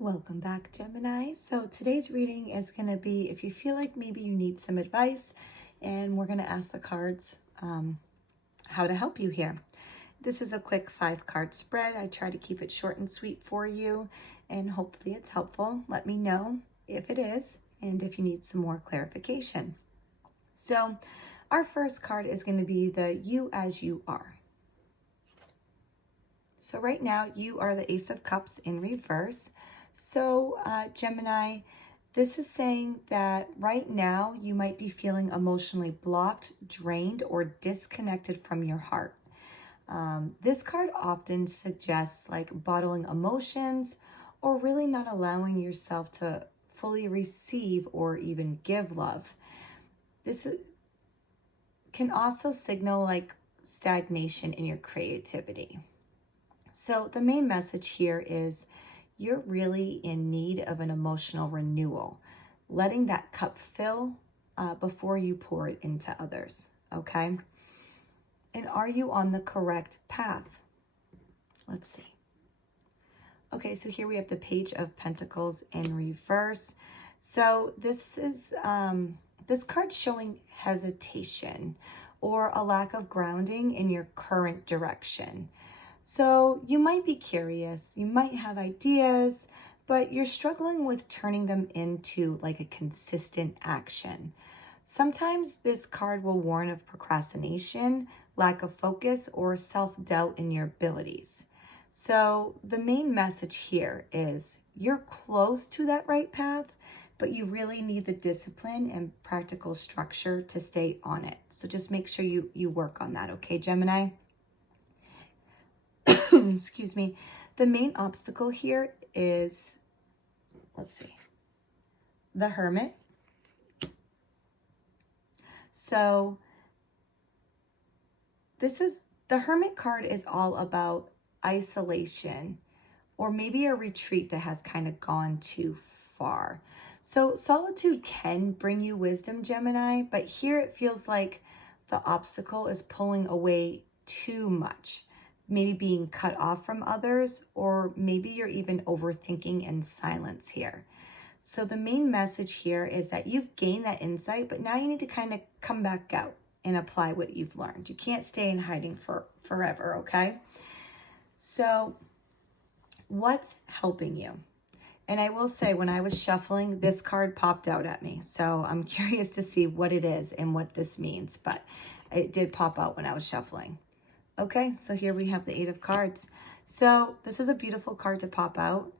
Welcome back, Gemini. So today's reading is going to be if you feel like maybe you need some advice, and we're going to ask the cards how to help you here. This is a quick 5-card spread. I try to keep it short and sweet for you, and hopefully it's helpful. Let me know if it is and if you need some more clarification. So our first card is going to be the You As You Are. So right now you are the Ace of Cups in reverse. So Gemini, this is saying that right now you might be feeling emotionally blocked, drained, or disconnected from your heart. This card often suggests like bottling emotions or really not allowing yourself to fully receive or even give love. Can also signal like stagnation in your creativity. So the main message here is you're really in need of an emotional renewal, letting that cup fill before you pour it into others, okay? And are you on the correct path? Let's see. Okay, so here we have the Page of Pentacles in reverse. So this is this card showing hesitation or a lack of grounding in your current direction. So you might be curious, you might have ideas, but you're struggling with turning them into like a consistent action. Sometimes this card will warn of procrastination, lack of focus, or self-doubt in your abilities. So the main message here is you're close to that right path, but you really need the discipline and practical structure to stay on it. So just make sure you work on that, okay, Gemini? Excuse me. The main obstacle here is, let's see, the Hermit. So the Hermit card is all about isolation or maybe a retreat that has kind of gone too far. So solitude can bring you wisdom, Gemini, but here it feels like the obstacle is pulling away too much. Maybe being cut off from others, or maybe you're even overthinking in silence here. So the main message here is that you've gained that insight, but now you need to kind of come back out and apply what you've learned. You can't stay in hiding forever, okay? So what's helping you? And I will say, when I was shuffling, this card popped out at me. So I'm curious to see what it is and what this means, but it did pop out when I was shuffling. Okay, so here we have the 8 of Cards. So this is a beautiful card to pop out.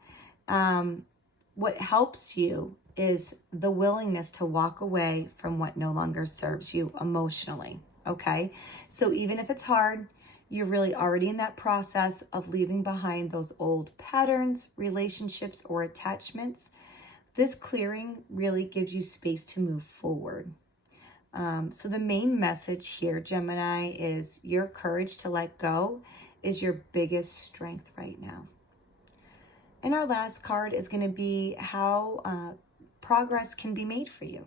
What helps you is the willingness to walk away from what no longer serves you emotionally, okay? So even if it's hard, you're really already in that process of leaving behind those old patterns, relationships, or attachments. This clearing really gives you space to move forward. So the main message here, Gemini, is your courage to let go is your biggest strength right now. And our last card is going to be how progress can be made for you.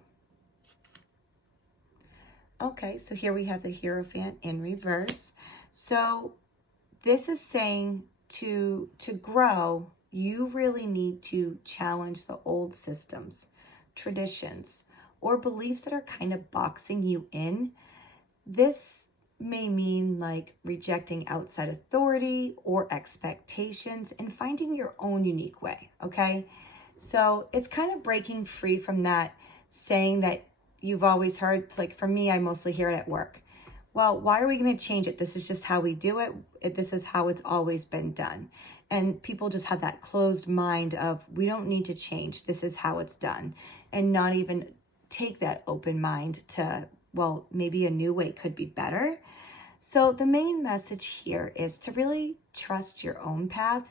Okay, so here we have the Hierophant in reverse. So this is saying to grow, you really need to challenge the old systems, traditions, or beliefs that are kind of boxing you in. This may mean like rejecting outside authority or expectations and finding your own unique way, okay? So it's kind of breaking free from that saying that you've always heard. It's like, for me, I mostly hear it at work. Well, why are we going to change it? This is just how we do it. This is how it's always been done. And people just have that closed mind of, we don't need to change. This is how it's done. And not even take that open mind to, well, maybe a new way could be better. So the main message here is to really trust your own path,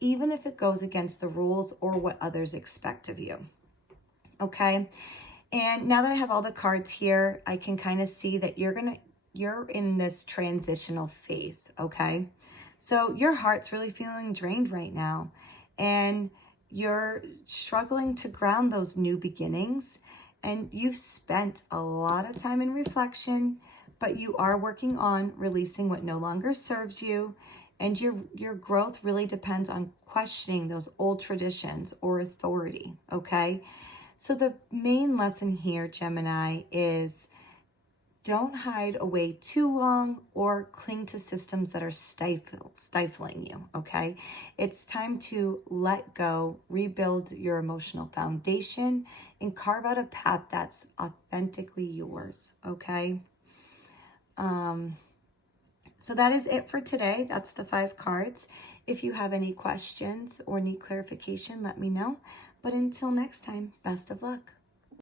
even if it goes against the rules or what others expect of you. Okay. And now that I have all the cards here, I can kind of see that you're in this transitional phase. Okay. So your heart's really feeling drained right now, and you're struggling to ground those new beginnings. And you've spent a lot of time in reflection, but you are working on releasing what no longer serves you And your growth really depends on questioning those old traditions or authority, okay? So the main lesson here, Gemini, is don't hide away too long or cling to systems that are stifling you, okay? It's time to let go, rebuild your emotional foundation, and carve out a path that's authentically yours, okay? So that is it for today. That's the 5 cards. If you have any questions or need clarification, let me know. But until next time, best of luck.